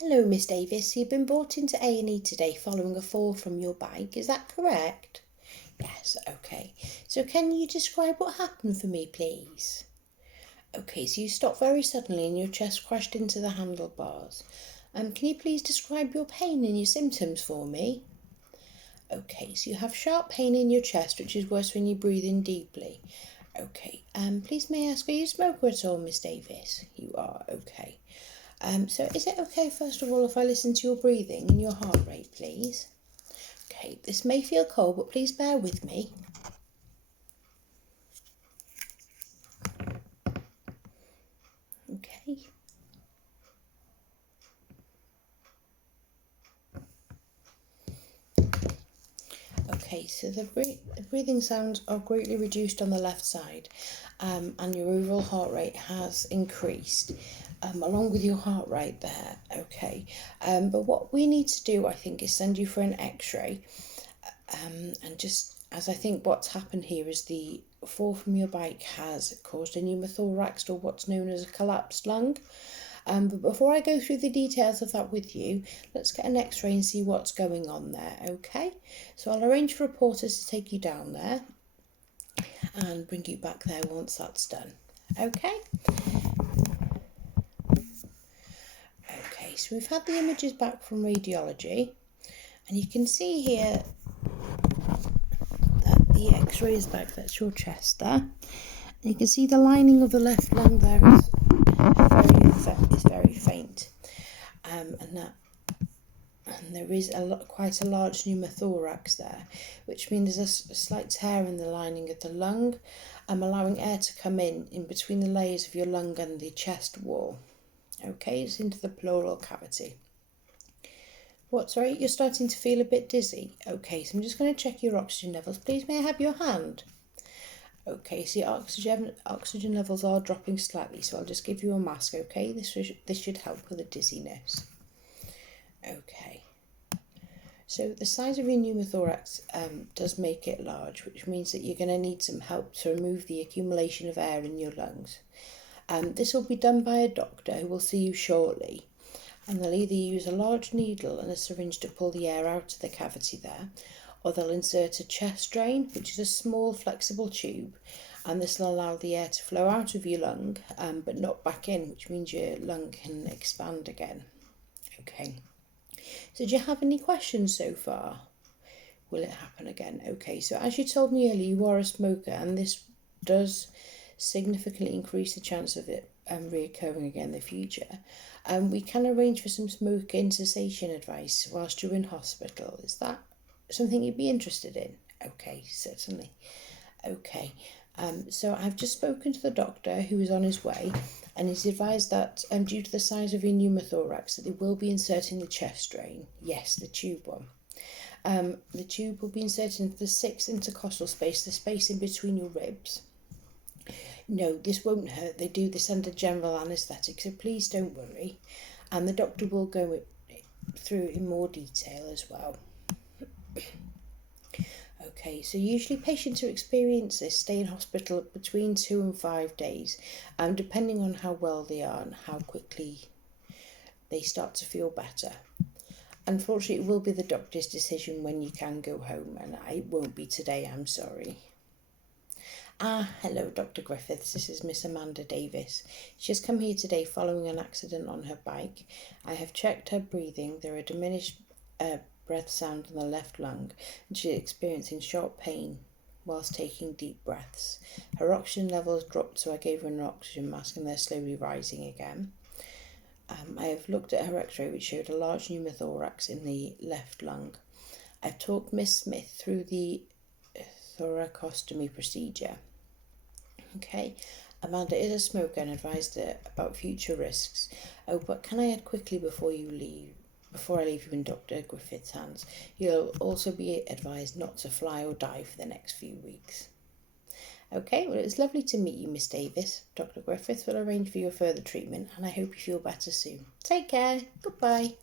Hello, Miss Davis. You've been brought into A&E today following a fall from your bike. Is that correct? Yes, okay. So can you describe what happened for me, please? Okay, so you stopped very suddenly and your chest crashed into the handlebars. Can you please describe your pain and your symptoms for me? Okay, so you have sharp pain in your chest, which is worse when you breathe in deeply. Okay, please may I ask, are you a smoker at all, Miss Davis? You are, okay. So is it okay, first of all, if I listen to your breathing and your heart rate, please? Okay, this may feel cold, but please bear with me. Okay. Okay, so the breathing sounds are greatly reduced on the left side, and your overall heart rate has increased, along with your heart rate there. Okay, but what we need to do, I think, is send you for an X-ray, and just as I think what's happened here is the fall from your bike has caused a pneumothorax, or what's known as a collapsed lung. But before I go through the details of that with you, let's get an X-ray and see what's going on there, okay? So I'll arrange for reporters to take you down there and bring you back there once that's done, okay? Okay, so we've had the images back from radiology, and you can see here that the X-ray is back. That's your chest there. And you can see the lining of the left lung there is very faint, and there is quite a large pneumothorax there, which means there's a slight tear in the lining of the lung, allowing air to come in between the layers of your lung and the chest wall. Okay, it's into the pleural cavity. Sorry, you're starting to feel a bit dizzy. Okay, so I'm just going to check your oxygen levels. Please, may I have your hand? Okay, so your oxygen levels are dropping slightly, so I'll just give you a mask, okay? This should help with the dizziness. Okay. So the size of your pneumothorax does make it large, which means that you're going to need some help to remove the accumulation of air in your lungs. This will be done by a doctor who will see you shortly, and they'll either use a large needle and a syringe to pull the air out of the cavity there, or they'll insert a chest drain, which is a small flexible tube, and this will allow the air to flow out of your lung, but not back in, which means your lung can expand again. Okay. So do you have any questions so far? Will it happen again? Okay, so as you told me earlier, you are a smoker, and this does significantly increase the chance of it reoccurring again in the future. We can arrange for some smoking cessation advice whilst you're in hospital. Is that something you'd be interested in? Okay, certainly. Okay, so I've just spoken to the doctor who is on his way, and he's advised that due to the size of your pneumothorax that they will be inserting the chest drain. Yes, the tube one. The tube will be inserted into the 6th intercostal space, the space in between your ribs. No, this won't hurt. They do this under general anaesthetic, so please don't worry. And the doctor will go through in more detail as well. Okay, so usually patients who experience this stay in hospital between 2 and 5 days, depending on how well they are and how quickly they start to feel better. Unfortunately, it will be the doctor's decision when you can go home, and it won't be today, I'm sorry. Hello, Dr. Griffiths. This is Miss Amanda Davis. She's come here today following an accident on her bike. I have checked her breathing. There are diminished breath sound in the left lung, and she's experiencing sharp pain whilst taking deep breaths. Her oxygen levels dropped, so I gave her an oxygen mask, and they're slowly rising again. I have looked at her x-ray, which showed a large pneumothorax in the left lung. I've talked Miss Smith through the thoracostomy procedure. Okay, Amanda is a smoker and advised her about future risks. Oh, but can I add quickly before I leave you in Dr. Griffith's hands, you'll also be advised not to fly or dive for the next few weeks. Okay, well, it was lovely to meet you, Miss Davis. Dr. Griffith will arrange for your further treatment, and I hope you feel better soon. Take care. Goodbye.